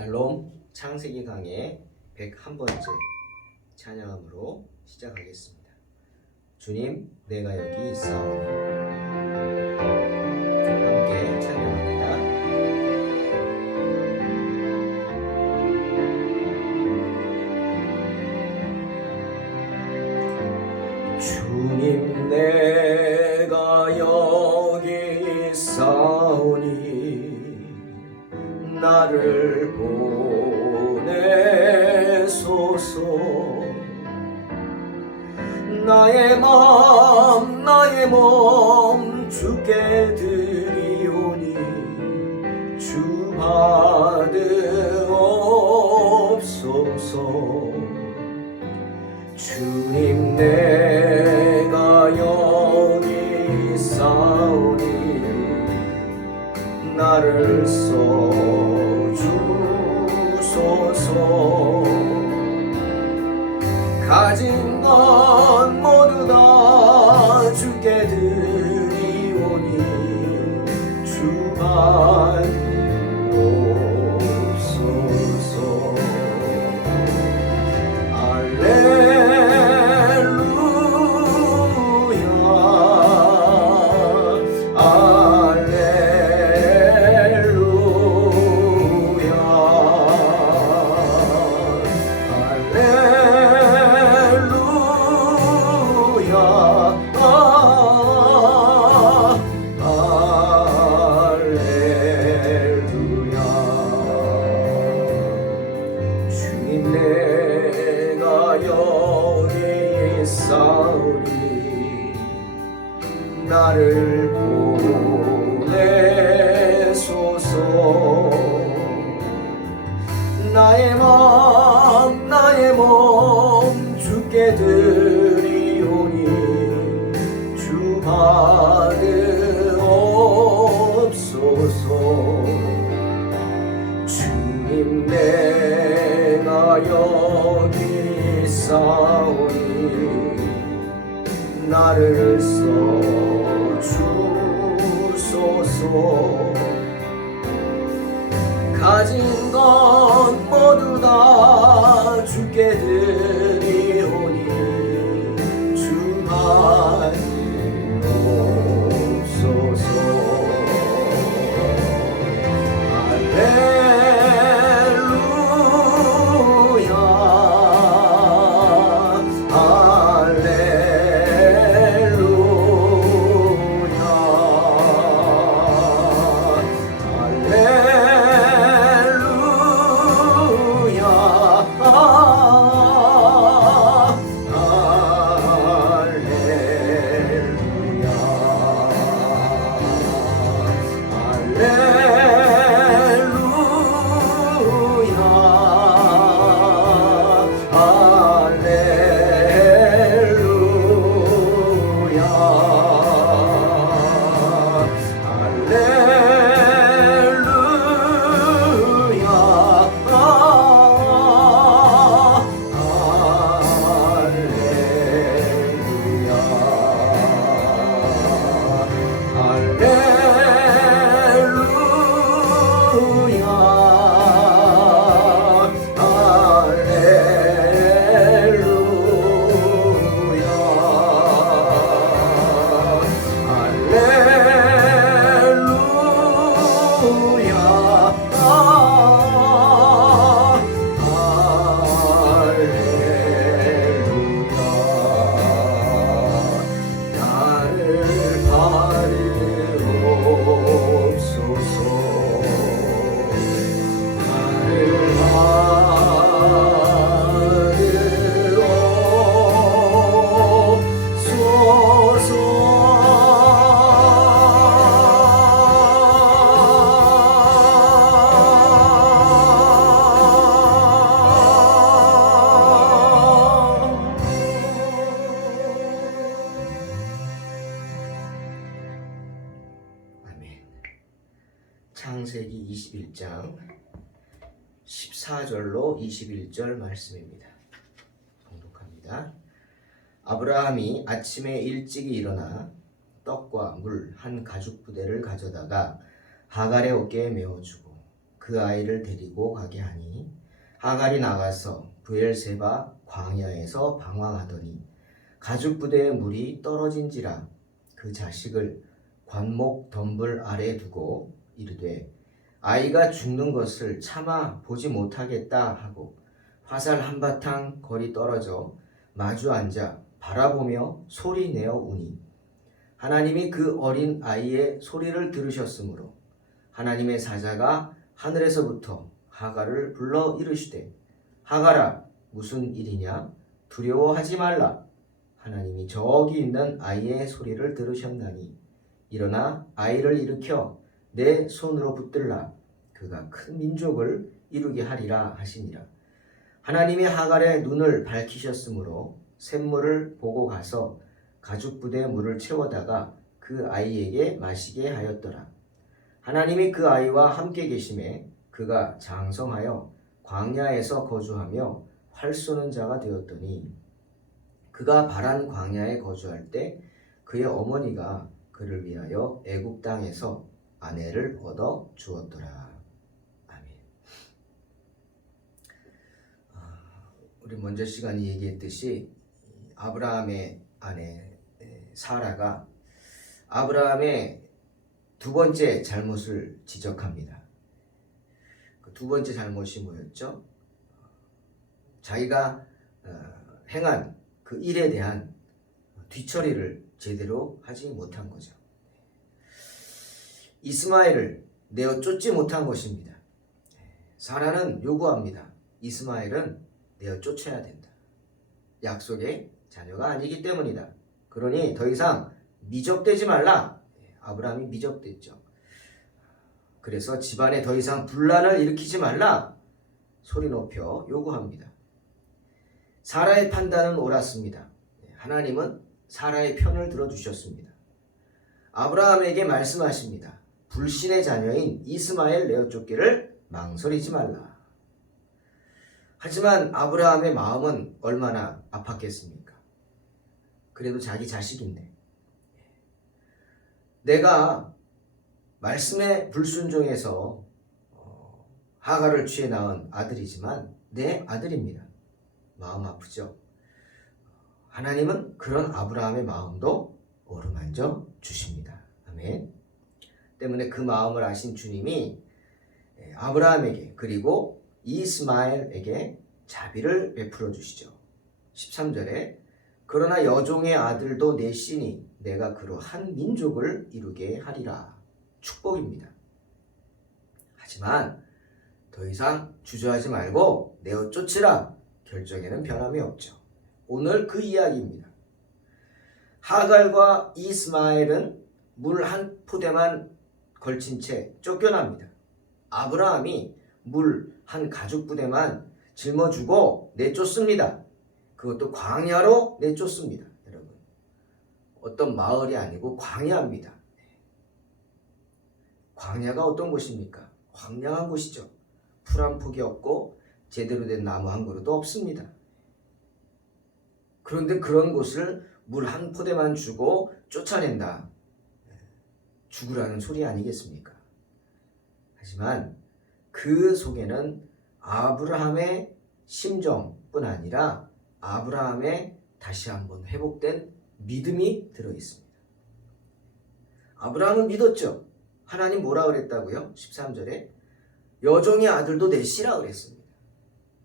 샬롬 창세기 강의 101번째 찬양함으로 시작하겠습니다. 주님, 내가 여기 있사오니. 함께 찬양합니다. 주님, 내가 여기 있사오니 나를 보내소서. 나의 몸 주께 드리오니 주 받으옵소서. 주님, 내가 여기 있사오니 나를 써주소서. 가진 것 모두 다 주께 드리오니 주 받으옵소서. 나를 보내소서. 나의 몸 주께 드리오니 주 받으옵소서. 주님, 내가 여기 있사오니 나를 써주소서. 가진 것 모두 다 주께 드리오니 주 받으옵소서. 창세기 21장 14절로 21절 말씀입니다. 봉독합니다. 아브라함이 아침에 일찍이 일어나 떡과 물 한 가죽 부대를 가져다가 하갈의 어깨에 메어주고 그 그 아이를 데리고 가게 하니 하갈이 나가서 브엘세바 광야에서 방황하더니 가죽 부대의 물이 떨어진지라 그 자식을 관목 덤불 아래 두고 이르되 아이가 죽는 것을 차마 보지 못하겠다 하고 화살 한바탕 거리 떨어져 마주 앉아 바라보며 소리 내어 우니 하나님이 그 어린 아이의 소리를 들으셨으므로 하나님의 사자가 하늘에서부터 하갈을 불러 이르시되 하갈아 무슨 일이냐 두려워하지 말라 하나님이 저기 있는 아이의 소리를 들으셨나니 일어나 아이를 일으켜 내 손으로 붙들라 그가 큰 민족을 이루게 하리라 하시니라. 하나님이 하갈의 눈을 밝히셨으므로 샘물을 보고 가서 가죽 부대에 물을 채워다가 그 아이에게 마시게 하였더라. 하나님이 그 아이와 함께 계심에 그가 장성하여 광야에서 거주하며 활 쏘는 자가 되었더니 그가 바란 광야에 거주할 때 그의 어머니가 그를 위하여 애굽 땅에서 아내를 얻어 주었더라. 아멘. 우리 먼저 시간에 얘기했듯이 아브라함의 아내 사라가 아브라함의 두 번째 잘못을 지적합니다. 그 두 번째 잘못이 뭐였죠? 자기가 행한 그 일에 대한 뒤처리를 제대로 하지 못한 거죠. 이스마엘을 내어 쫓지 못한 것입니다. 사라는 요구합니다. 이스마엘은 내어 쫓아야 된다. 약속의 자녀가 아니기 때문이다. 그러니 더 이상 미적되지 말라. 아브라함이 미적됐죠. 그래서 집안에 더 이상 분란을 일으키지 말라. 소리 높여 요구합니다. 사라의 판단은 옳았습니다. 하나님은 사라의 편을 들어주셨습니다. 아브라함에게 말씀하십니다. 불신의 자녀인 이스마엘 내어 쫓기를 망설이지 말라. 하지만 아브라함의 마음은 얼마나 아팠겠습니까? 그래도 자기 자식인데 내가 말씀에 불순종해서 하갈을 취해 낳은 아들이지만 내 아들입니다. 마음 아프죠? 하나님은 그런 아브라함의 마음도 어루만져 주십니다. 아멘. 때문에 그 마음을 아신 주님이 아브라함에게 그리고 이스마엘에게 자비를 베풀어 주시죠. 13절에 그러나 여종의 아들도 내 씨니 내가 그로 한 민족을 이루게 하리라. 축복입니다. 하지만 더 이상 주저하지 말고 내어 쫓으라. 결정에는 변함이 없죠. 오늘 그 이야기입니다. 하갈과 이스마엘은 물 한 포대만 걸친 채 쫓겨납니다. 아브라함이 물 한 가죽 부대만 짊어주고 내쫓습니다. 그것도 광야로 내쫓습니다. 여러분, 어떤 마을이 아니고 광야입니다. 광야가 어떤 곳입니까? 황량한 곳이죠. 풀 한 폭이 없고 제대로 된 나무 한 그루도 없습니다. 그런데 그런 곳을 물 한 포대만 주고 쫓아낸다. 죽으라는 소리 아니겠습니까? 하지만 그 속에는 아브라함의 심정뿐 아니라 아브라함의 다시 한번 회복된 믿음이 들어있습니다. 아브라함은 믿었죠. 하나님 뭐라 그랬다고요? 13절에 여종의 아들도 내 씨라 그랬습니다.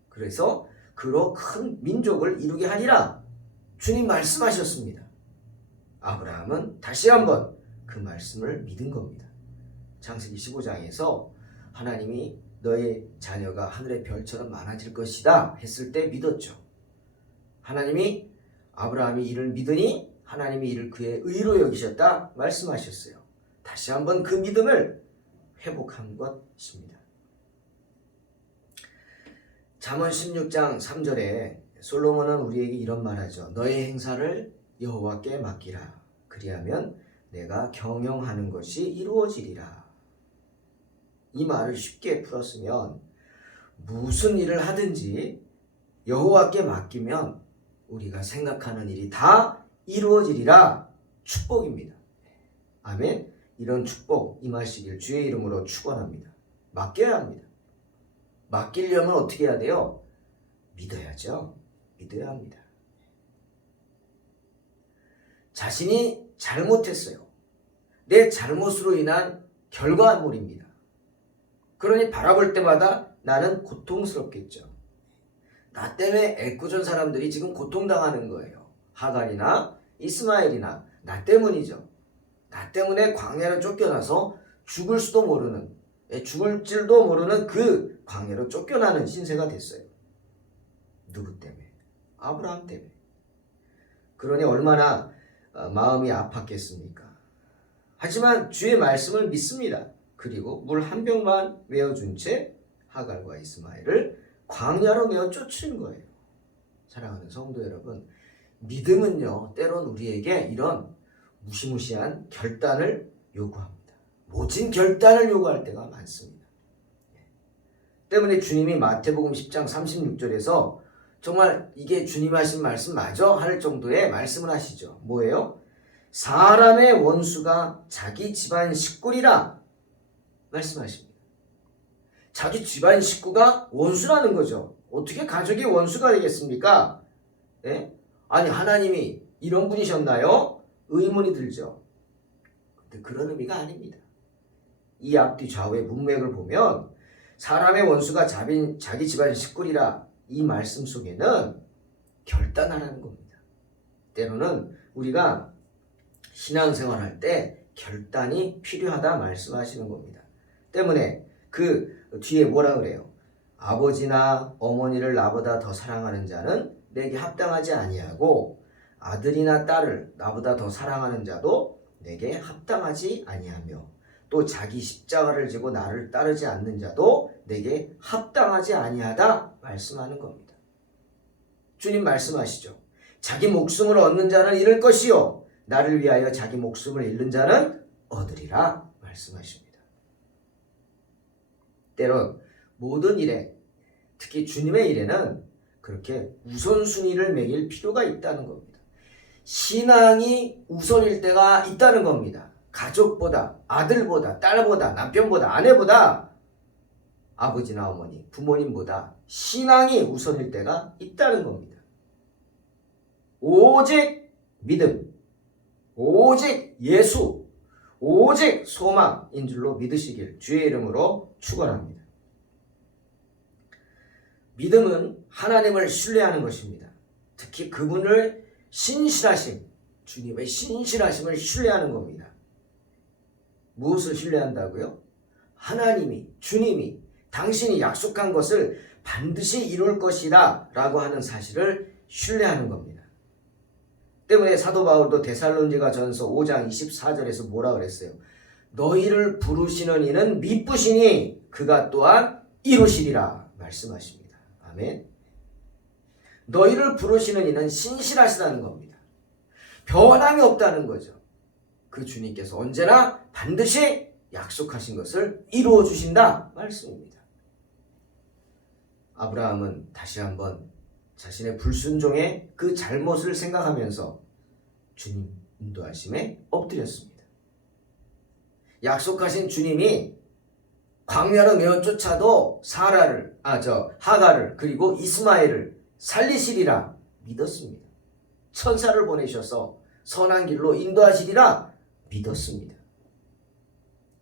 그래서 그로 큰 민족을 이루게 하리라. 주님 말씀하셨습니다. 아브라함은 다시 한번 그 말씀을 믿은 겁니다. 창세기 15장에서 하나님이 너의 자녀가 하늘의 별처럼 많아질 것이다 했을 때 믿었죠. 하나님이 아브라함이 이를 믿으니 하나님이 이를 그의 의로 여기셨다 말씀하셨어요. 다시 한번 그 믿음을 회복한 것입니다. 잠언 16장 3절에 솔로몬은 우리에게 이런 말하죠. 너의 행사를 여호와께 맡기라. 그리하면 내가 경영하는 것이 이루어지리라. 이 말을 쉽게 풀었으면 무슨 일을 하든지 여호와께 맡기면 우리가 생각하는 일이 다 이루어지리라. 축복입니다. 아멘. 이런 축복 임하시길 주의 이름으로 축원합니다. 맡겨야 합니다. 맡기려면 어떻게 해야 돼요? 믿어야죠. 믿어야 합니다. 자신이 잘못했어요. 내 잘못으로 인한 결과물입니다. 그러니 바라볼 때마다 나는 고통스럽겠죠. 나 때문에 애꿎은 사람들이 지금 고통당하는 거예요. 하갈이나 이스마엘이나 나 때문이죠. 나 때문에 광야로 쫓겨나서 죽을 수도 모르는, 죽을 줄도 모르는 그 광야로 쫓겨나는 신세가 됐어요. 누구 때문에? 아브라함 때문에. 그러니 얼마나 마음이 아팠겠습니까? 하지만 주의 말씀을 믿습니다. 그리고 물 한 병만 외워준 채 하갈과 이스마엘을 광야로 내어 쫓은 거예요. 사랑하는 성도 여러분, 믿음은요, 때론 우리에게 이런 무시무시한 결단을 요구합니다. 모진 결단을 요구할 때가 많습니다. 때문에 주님이 마태복음 10장 36절에서 정말 이게 주님 하신 말씀 맞아? 할 정도의 말씀을 하시죠. 뭐예요? 사람의 원수가 자기 집안 식구리라 말씀하십니다. 자기 집안 식구가 원수라는 거죠. 어떻게 가족이 원수가 되겠습니까? 네? 아니 하나님이 이런 분이셨나요? 의문이 들죠. 근데 그런 의미가 아닙니다. 이 앞뒤 좌우의 문맥을 보면 사람의 원수가 자기 집안 식구리라 이 말씀 속에는 결단하라는 겁니다. 때로는 우리가 신앙생활할 때 결단이 필요하다 말씀하시는 겁니다. 때문에 그 뒤에 뭐라 그래요? 아버지나 어머니를 나보다 더 사랑하는 자는 내게 합당하지 아니하고 아들이나 딸을 나보다 더 사랑하는 자도 내게 합당하지 아니하며 또 자기 십자가를 지고 나를 따르지 않는 자도 내게 합당하지 아니하다 말씀하는 겁니다. 주님 말씀하시죠. 자기 목숨을 얻는 자는 잃을 것이요 나를 위하여 자기 목숨을 잃는 자는 얻으리라 말씀하십니다. 때론 모든 일에 특히 주님의 일에는 그렇게 우선순위를 매길 필요가 있다는 겁니다. 신앙이 우선일 때가 있다는 겁니다. 가족보다, 아들보다, 딸보다, 남편보다, 아내보다, 아버지나 어머니, 부모님보다 신앙이 우선일 때가 있다는 겁니다. 오직 믿음, 오직 예수, 오직 소망인 줄로 믿으시길 주의 이름으로 축원합니다. 믿음은 하나님을 신뢰하는 것입니다. 특히 그분을 신실하심, 주님의 신실하심을 신뢰하는 겁니다. 무엇을 신뢰한다고요? 하나님이, 주님이 당신이 약속한 것을 반드시 이룰 것이다 라고 하는 사실을 신뢰하는 겁니다. 때문에 사도 바울도 데살로니가 전서 5장 24절에서 뭐라 그랬어요? 너희를 부르시는 이는 미쁘시니 그가 또한 이루시리라 말씀하십니다. 아멘. 너희를 부르시는 이는 신실하시다는 겁니다. 변함이 없다는 거죠. 그 주님께서 언제나 반드시 약속하신 것을 이루어 주신다 말씀입니다. 아브라함은 다시 한번 자신의 불순종의 그 잘못을 생각하면서 주님 인도하심에 엎드렸습니다. 약속하신 주님이 광야로 내어 쫓아도 하갈을 그리고 이스마엘을 살리시리라 믿었습니다. 천사를 보내셔서 선한 길로 인도하시리라 믿었습니다.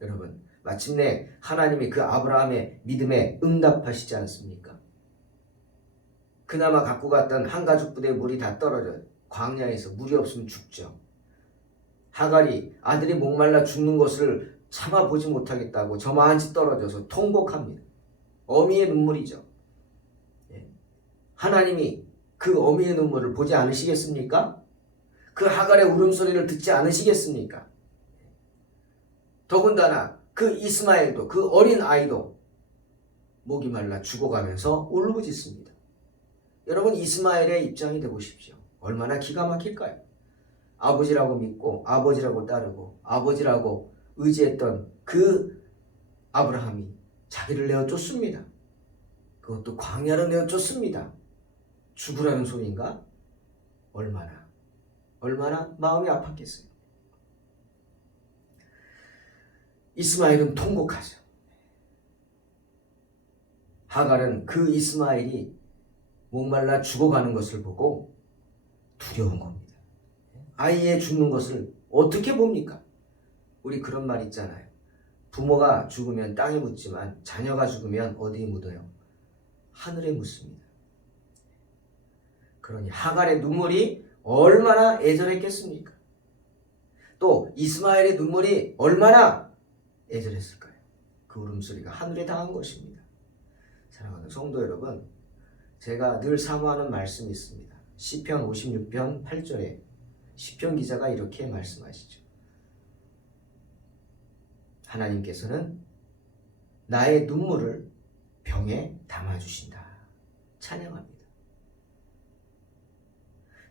여러분, 마침내 하나님이 그 아브라함의 믿음에 응답하시지 않습니까? 그나마 갖고 갔던 한 가죽 부대의 물이 다 떨어져 광야에서 물이 없으면 죽죠. 하갈이 아들이 목말라 죽는 것을 참아보지 못하겠다고 저만치 떨어져서 통곡합니다. 어미의 눈물이죠. 하나님이 그 어미의 눈물을 보지 않으시겠습니까? 그 하갈의 울음소리를 듣지 않으시겠습니까? 더군다나 그 이스마엘도 그 어린 아이도 목이 말라 죽어가면서 울부짖습니다. 여러분 이스마엘의 입장이 되보십시오. 얼마나 기가 막힐까요? 아버지라고 믿고 아버지라고 따르고 아버지라고 의지했던 그 아브라함이 자기를 내어 쫓습니다. 그것도 광야로 내어 쫓습니다. 죽으라는 소리인가? 얼마나 마음이 아팠겠어요. 이스마엘은 통곡하죠. 하갈은 그 이스마엘이 목말라 죽어가는 것을 보고 두려운 겁니다. 아이의 죽는 것을 어떻게 봅니까? 우리 그런 말 있잖아요. 부모가 죽으면 땅에 묻지만 자녀가 죽으면 어디에 묻어요? 하늘에 묻습니다. 그러니 하갈의 눈물이 얼마나 애절했겠습니까? 또 이스마엘의 눈물이 얼마나 애절했을까요? 그 울음소리가 하늘에 닿은 것입니다. 사랑하는 성도 여러분, 제가 늘 사모하는 말씀이 있습니다. 시편 56편 8절에 시편 기자가 이렇게 말씀하시죠. 하나님께서는 나의 눈물을 병에 담아주신다. 찬양합니다.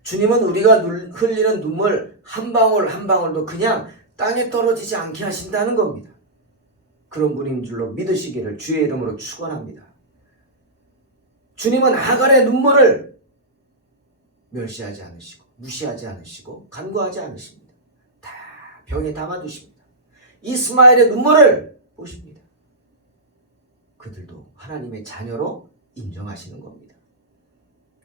주님은 우리가 흘리는 눈물 한 방울 한 방울도 그냥 땅에 떨어지지 않게 하신다는 겁니다. 그런 분인 줄로 믿으시기를 주의 이름으로 축원합니다. 주님은 하갈의 눈물을 멸시하지 않으시고 무시하지 않으시고 간과하지 않으십니다. 다 병에 담아두십니다. 이스마엘의 눈물을 보십니다. 그들도 하나님의 자녀로 인정하시는 겁니다.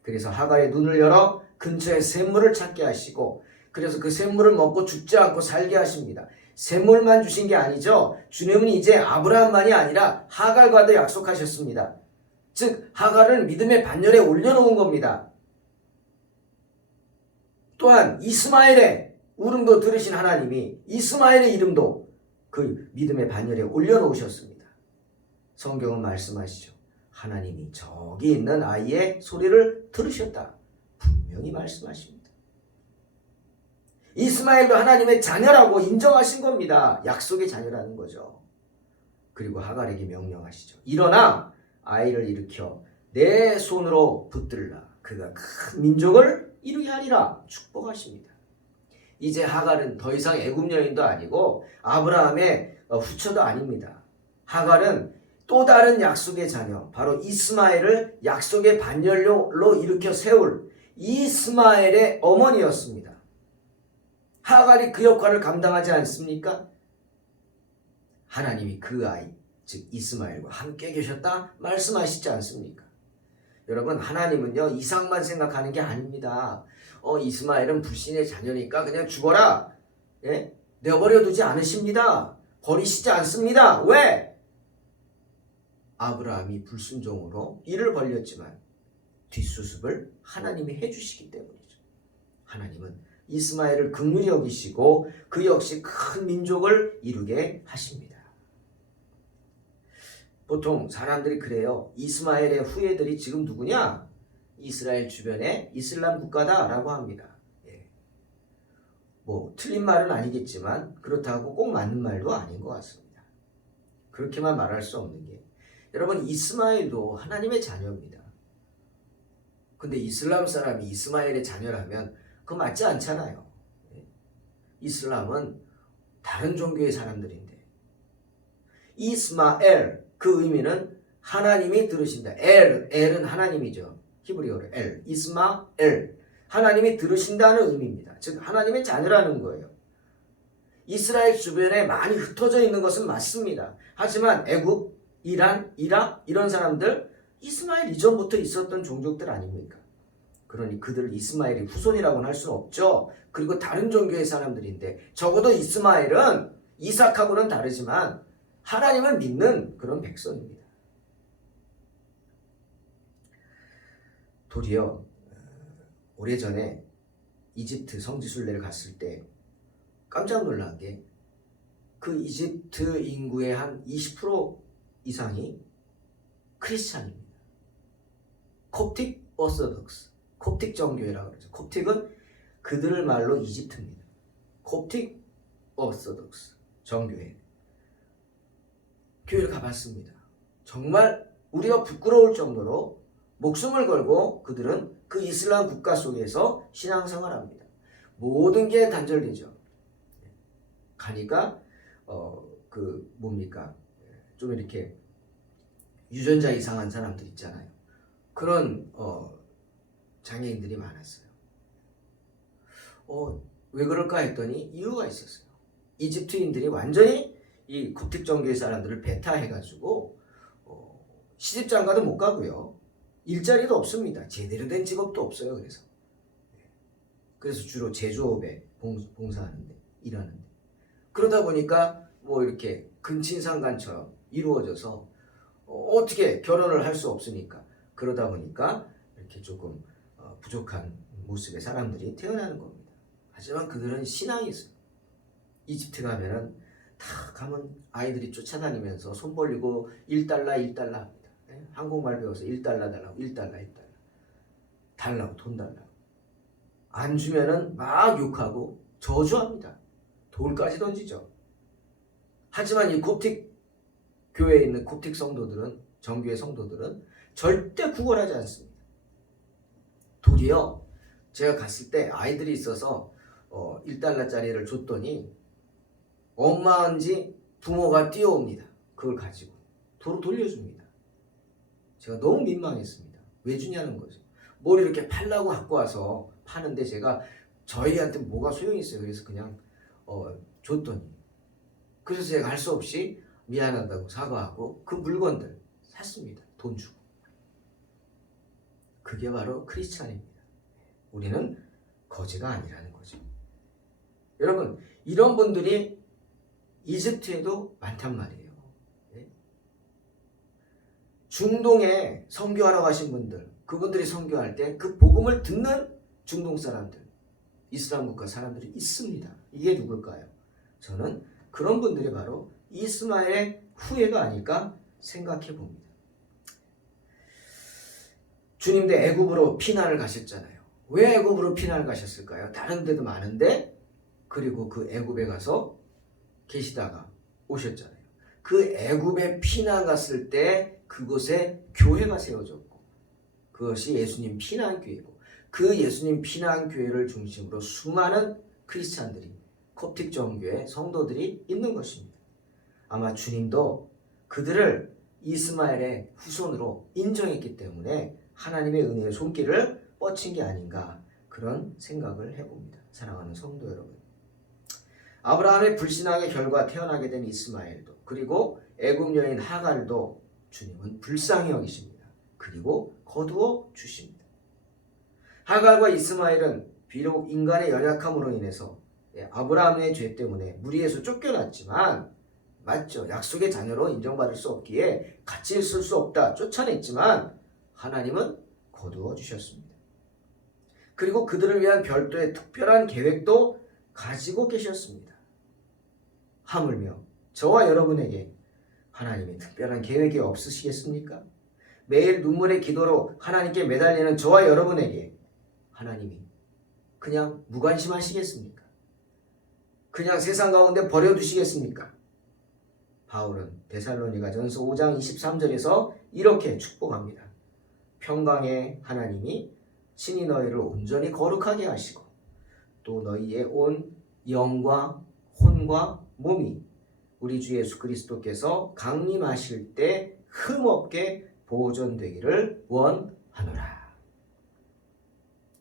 그래서 하갈의 눈을 열어 근처에 샘물을 찾게 하시고 그래서 그 샘물을 먹고 죽지 않고 살게 하십니다. 샘물만 주신 게 아니죠. 주님은 이제 아브라함만이 아니라 하갈과도 약속하셨습니다. 즉 하갈을 믿음의 반열에 올려놓은 겁니다. 또한 이스마엘의 울음도 들으신 하나님이 이스마엘의 이름도 그 믿음의 반열에 올려놓으셨습니다. 성경은 말씀하시죠. 하나님이 저기 있는 아이의 소리를 들으셨다. 분명히 말씀하십니다. 이스마엘도 하나님의 자녀라고 인정하신 겁니다. 약속의 자녀라는 거죠. 그리고 하갈에게 명령하시죠. 일어나 아이를 일으켜 내 손으로 붙들라. 그가 큰 민족을 이루게 하리라. 축복하십니다. 이제 하갈은 더 이상 애굽 여인도 아니고 아브라함의 후처도 아닙니다. 하갈은 또 다른 약속의 자녀, 바로 이스마엘을 약속의 반열로 일으켜 세울 이스마엘의 어머니였습니다. 하갈이 그 역할을 감당하지 않습니까? 하나님이 그 아이, 즉 이스마엘과 함께 계셨다 말씀하시지 않습니까? 여러분, 하나님은요 이상만 생각하는 게 아닙니다. 이스마엘은 불신의 자녀니까 그냥 죽어라. 예? 내버려 두지 않으십니다. 버리시지 않습니다. 왜? 아브라함이 불순종으로 이를 벌렸지만 뒷수습을 하나님이 해주시기 때문이죠. 하나님은 이스마엘을 긍휼히 여기시고 그 역시 큰 민족을 이루게 하십니다. 보통 사람들이 그래요. 이스마엘의 후예들이 지금 누구냐? 이스라엘 주변의 이슬람 국가다라고 합니다. 뭐 틀린 말은 아니겠지만 그렇다고 꼭 맞는 말도 아닌 것 같습니다. 그렇게만 말할 수 없는 게 여러분, 이스마엘도 하나님의 자녀입니다. 근데 이슬람 사람이 이스마엘의 자녀라면 그거 맞지 않잖아요. 이슬람은 다른 종교의 사람들인데 이스마엘, 그 의미는 하나님이 들으신다. 엘은 하나님이죠. 히브리어로 엘, 이스마엘, 하나님이 들으신다는 의미입니다. 즉 하나님의 자녀라는 거예요. 이스라엘 주변에 많이 흩어져 있는 것은 맞습니다. 하지만 애굽, 이란, 이락 이런 사람들 이스마엘 이전부터 있었던 종족들 아닙니까? 그러니 그들을 이스마엘의 후손이라고는 할 수는 없죠. 그리고 다른 종교의 사람들인데 적어도 이스마엘은 이삭하고는 다르지만 하나님을 믿는 그런 백성입니다. 도리어 오래전에 이집트 성지순례를 갔을 때 깜짝 놀란 게 그 이집트 인구의 한 20% 이상이 크리스찬입니다. 콥틱 오소독스, 콥틱 정교회라고 그러죠. 콥틱은 그들의 말로 이집트입니다. 콥틱 오소독스 정교회. 교회를 가봤습니다. 정말 우리가 부끄러울 정도로 목숨을 걸고 그들은 그 이슬람 국가 속에서 신앙생활합니다. 모든 게 단절되죠. 가니까 좀 이렇게 유전자 이상한 사람들 있잖아요. 그런 장애인들이 많았어요. 왜 그럴까 했더니 이유가 있었어요. 이집트인들이 완전히 이 콥틱 정교의 사람들을 배타해가지고 시집장가도 못 가고요. 일자리도 없습니다. 제대로 된 직업도 없어요. 그래서 주로 제조업에 봉사하는데, 일하는데. 그러다 보니까 뭐 이렇게 근친상간처럼 이루어져서 어떻게 결혼을 할 수 없으니까, 그러다 보니까 이렇게 조금 부족한 모습의 사람들이 태어나는 겁니다. 하지만 그들은 신앙이 있어요. 이집트 가면은 다 가면 아이들이 쫓아다니면서 손 벌리고 1달러 합니다. 한국말 배워서 1달러 달라고, 1달러 달라고, 돈 달라고. 안 주면은 막 욕하고 저주합니다. 돌까지 던지죠. 하지만 이 콥틱 교회에 있는 콥틱 성도들은, 정교회 성도들은 절대 구걸하지 않습니다. 도리어 제가 갔을 때 아이들이 있어서 1달러짜리를 줬더니 엄마인지 부모가 뛰어옵니다. 그걸 가지고 도로 돌려줍니다. 제가 너무 민망했습니다. 왜 주냐는 거죠. 뭘 이렇게 팔라고 갖고 와서 파는데 제가 저희한테 뭐가 소용이 있어요. 그래서 그냥 줬더니, 그래서 제가 할 수 없이 미안하다고 사과하고 그 물건들 샀습니다. 돈 주고. 그게 바로 크리스찬입니다. 우리는 거지가 아니라는 거죠. 여러분, 이런 분들이 이집트에도 많단 말이에요. 중동에 선교하러 가신 분들, 그분들이 선교할 때 그 복음을 듣는 중동 사람들, 이슬람 국가 사람들이 있습니다. 이게 누굴까요? 저는 그런 분들이 바로 이스마엘의 후예가 아닐까 생각해 봅니다. 주님도 애굽으로 피난을 가셨잖아요. 왜 애굽으로 피난을 가셨을까요? 다른 데도 많은데, 그리고 그 애굽에 가서 계시다가 오셨잖아요. 그 애굽에 피난 갔을 때 그곳에 교회가 세워졌고, 그것이 예수님 피난교회고, 그 예수님 피난교회를 중심으로 수많은 크리스찬들이, 콥틱 정교회 성도들이 있는 것입니다. 아마 주님도 그들을 이스마엘의 후손으로 인정했기 때문에 하나님의 은혜의 손길을 뻗친 게 아닌가, 그런 생각을 해봅니다. 사랑하는 성도 여러분, 아브라함의 불신앙의 결과 태어나게 된 이스마엘도, 그리고 애굽 여인 하갈도 주님은 불쌍히 여기십니다. 그리고 거두어 주십니다. 하갈과 이스마엘은 비록 인간의 연약함으로 인해서 아브라함의 죄 때문에 무리에서 쫓겨났지만, 맞죠, 약속의 자녀로 인정받을 수 없기에 같이 있을 수 없다 쫓아냈지만 하나님은 거두어 주셨습니다. 그리고 그들을 위한 별도의 특별한 계획도 가지고 계셨습니다. 하물며 저와 여러분에게 하나님의 특별한 계획이 없으시겠습니까? 매일 눈물의 기도로 하나님께 매달리는 저와 여러분에게 하나님이 그냥 무관심하시겠습니까? 그냥 세상 가운데 버려두시겠습니까? 바울은 데살로니가전서 5장 23절에서 이렇게 축복합니다. 평강의 하나님이 친히 너희를 온전히 거룩하게 하시고, 또 너희의 온 영과 혼과 몸이 우리 주 예수 그리스도께서 강림하실 때 흠없게 보존되기를 원하노라.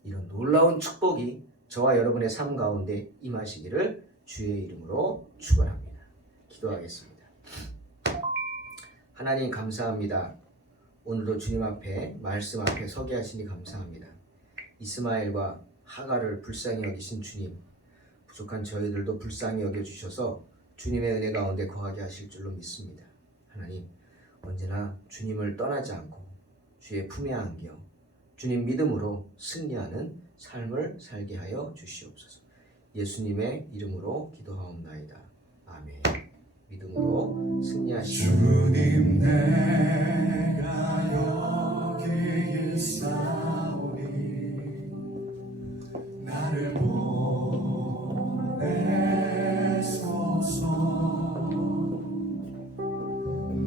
이런 놀라운 축복이 저와 여러분의 삶 가운데 임하시기를 주의 이름으로 축원합니다. 기도하겠습니다. 하나님 감사합니다. 오늘도 주님 앞에, 말씀 앞에 서게 하시니 감사합니다. 이스마엘과 하갈을 불쌍히 여기신 주님, 부족한 저희들도 불쌍히 여겨주셔서 주님의 은혜 가운데 거하게 하실 줄로 믿습니다. 하나님, 언제나 주님을 떠나지 않고 주의 품에 안겨 주님 믿음으로 승리하는 삶을 살게 하여 주시옵소서. 예수님의 이름으로 기도하옵나이다. 아멘. 믿음으로 승리하시옵소서. 주님, 내가 여기 있사오니 나를 보내소서.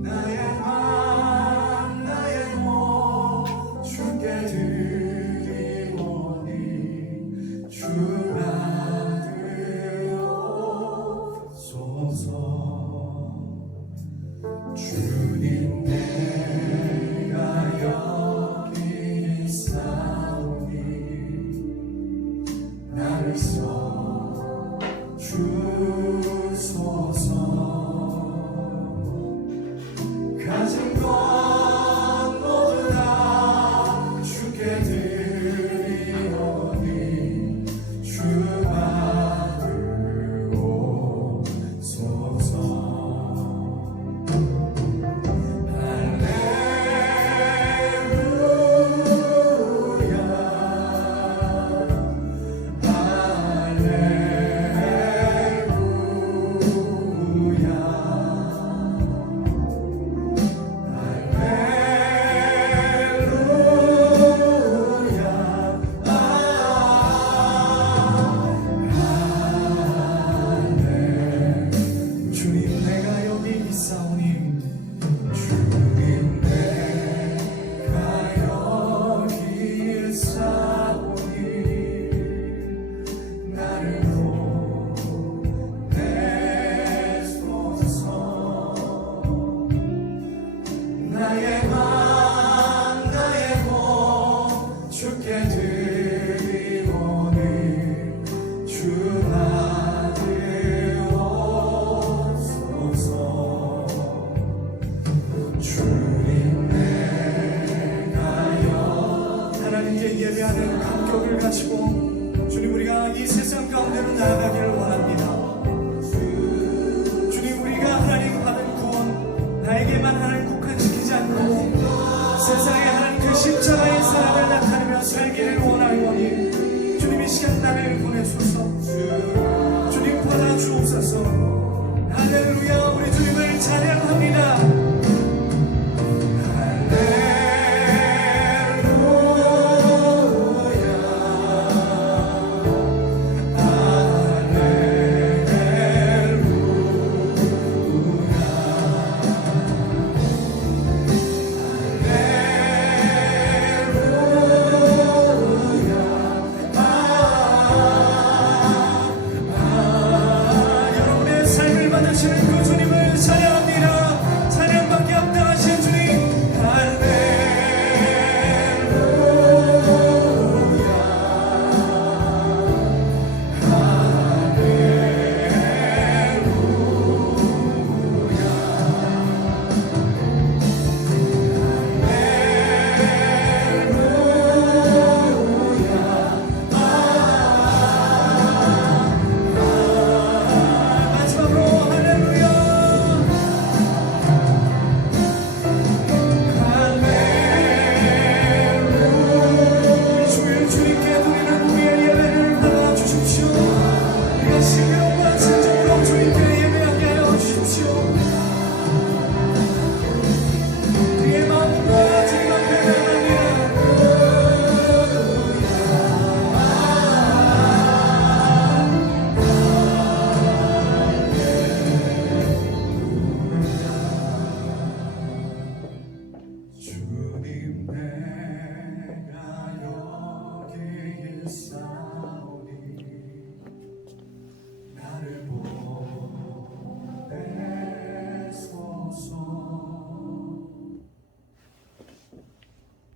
나의 맘 나의 몸 주께 드리오니 주가 되옵소서. 주님, 내가 여기 있사오니 나를 써주소서. 가진 것 살기를 원하오니 주님 이 시간 나를 보내소서.